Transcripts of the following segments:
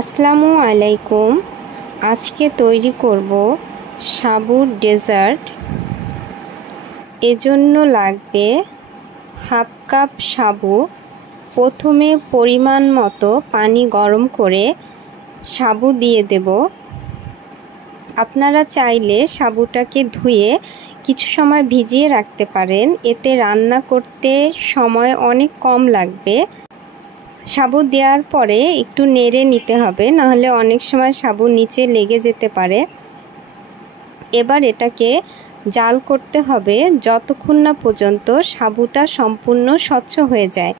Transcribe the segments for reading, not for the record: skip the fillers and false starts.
আসসালামু আলাইকুম। আজকে তৈরি করব সাবুর ডেজার্ট। এজন্য লাগবে হাফ কাপ সাবু। প্রথমে পরিমাণ মতো পানি গরম করে সাবু দিয়ে দেব। আপনারা চাইলে সাবুটাকে ধুয়ে কিছু সময় ভিজিয়ে রাখতে পারেন, এতে রান্না করতে সময় অনেক কম লাগবে। সাবু দেওয়ার পরে একটু নেড়ে নিতে হবে, নাহলে অনেক সময় সাবু নিচে লেগে যেতে পারে। এবার এটাকে জাল করতে হবে যতক্ষণ না পর্যন্ত সাবুটা সম্পূর্ণ স্বচ্ছ হয়ে যায়।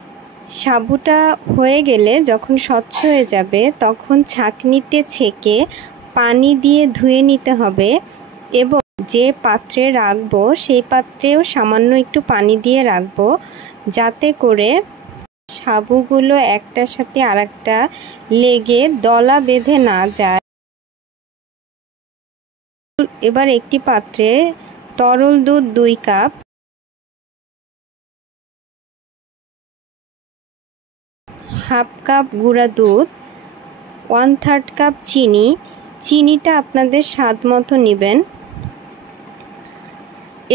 সাবুটা হয়ে গেলে যখন স্বচ্ছ হয়ে যাবে তখন ছাঁকনিতে ছেঁকে পানি দিয়ে ধুয়ে নিতে হবে এবং যে পাত্রে রাখবো সেই পাত্রেও সামান্য একটু পানি দিয়ে রাখবো, যাতে করে সাবুগুলো একটার সাথে আরেকটা লেগে দলা বেঁধে না যায়। এবার একটি পাত্রে তরল দুধ 2 কাপ, হাফ কাপ গুঁড়া দুধ, 1/3 কাপ চিনি। চিনিটা আপনাদের স্বাদ মতো নেবেন।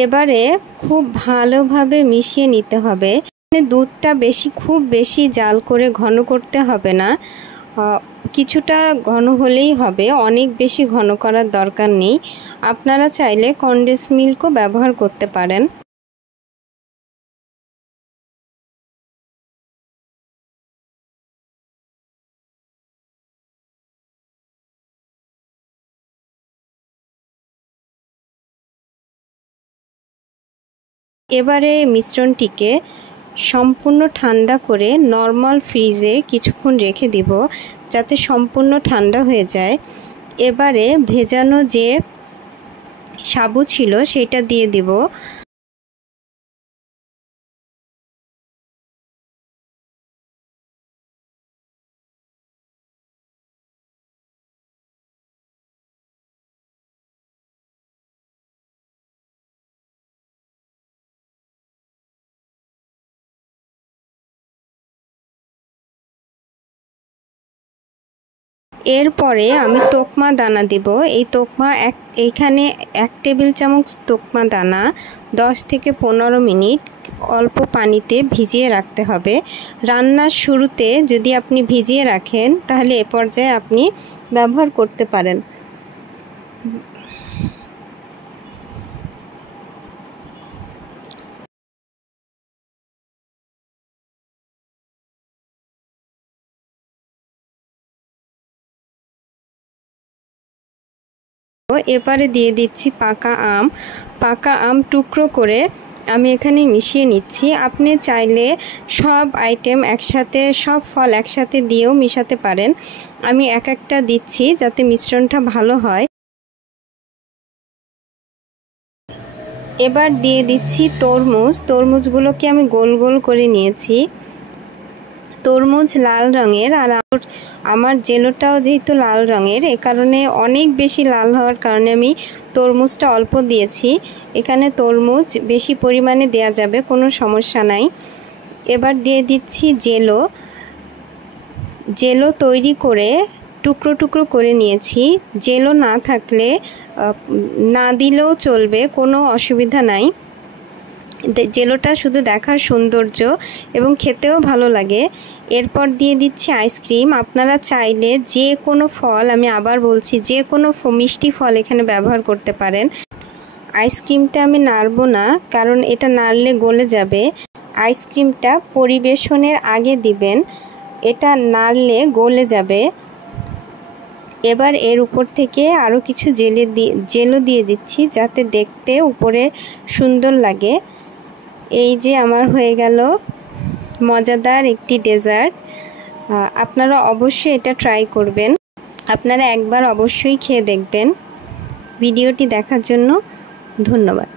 এবারে খুব ভালোভাবে মিশিয়ে নিতে হবে। দুধটা খুব বেশি জাল করে ঘন করতে হবে না, কিছুটা ঘন হলেই হবে, অনেক বেশি ঘন করার দরকার নেই। আপনারা চাইলে কনডেন্স মিল্কও ব্যবহার করতে পারেন। এবারে মিশ্রণটিকে সম্পূর্ণ ঠান্ডা করে নর্মাল ফ্রিজে কিছুক্ষণ রেখে দিব, যাতে সম্পূর্ণ ঠান্ডা হয়ে যায়। এবারে ভেজানো যে সাবু ছিল সেটা দিয়ে দিব। এরপরে আমি তোকমা দানা দিব। এই তোকমা এইখানে 1 টেবিল চামচ তোকমা দানা 10 থেকে 15 মিনিট অল্প পানিতে ভিজিয়ে রাখতে হবে। রান্নার শুরুতে যদি আপনি ভিজিয়ে রাখেন তাহলে এ পর্যায়ে আপনি ব্যবহার করতে পারেন। এবারে দিয়ে দিচ্ছি পাকা আম। পাকা আম টুকরো করে আমি এখানে মিশিয়ে নিচ্ছি। আপনি চাইলে সব আইটেম একসাথে, সব ফল একসাথে দিয়েও মিশাতে পারেন। আমি একটা দিচ্ছি যাতে মিশ্রণটা ভালো হয়। এবার দিয়ে দিচ্ছি তরমুজ। তরমুজগুলোকে আমি গোল গোল করে নিয়েছি। তরমুজ লাল রঙের, আর আমার জেলোটাও যেহেতু লাল রঙের, এ কারণে অনেক বেশি লাল হওয়ার কারণে আমি তরমুজটা অল্প দিয়েছি। এখানে তরমুজ বেশি পরিমাণে দেয়া যাবে, কোনো সমস্যা নাই। এবার দিয়ে দিচ্ছি জেলো। জেলো তৈরি করে টুকরো টুকরো করে নিয়েছি। জেলো না থাকলে না দিলেও চলবে, কোনো অসুবিধা নাই। জেলোটা শুধু দেখার সৌন্দর্য এবং খেতেও ভালো লাগে। এরপর দিয়ে দিচ্ছি আইসক্রিম। আপনারা চাইলে যে কোনো ফল, আমি আবার বলছি, যে কোনো মিষ্টি ফল এখানে ব্যবহার করতে পারেন। আইসক্রিমটা আমি নাড়ব না, কারণ এটা নাড়লে গলে যাবে। আইসক্রিমটা পরিবেশনের আগে দিবেন, এটা নাড়লে গলে যাবে। এবার এর উপর থেকে আরও কিছু জেলো দিয়ে দিচ্ছি, যাতে দেখতে উপরে সুন্দর লাগে। এই যে আমার হয়ে গেল মজাদার একটি ডেজার্ট। আপনারা অবশ্যই এটা ট্রাই করবেন। আপনারা একবার অবশ্যই খেয়ে দেখবেন। ভিডিওটি দেখার জন্য ধন্যবাদ।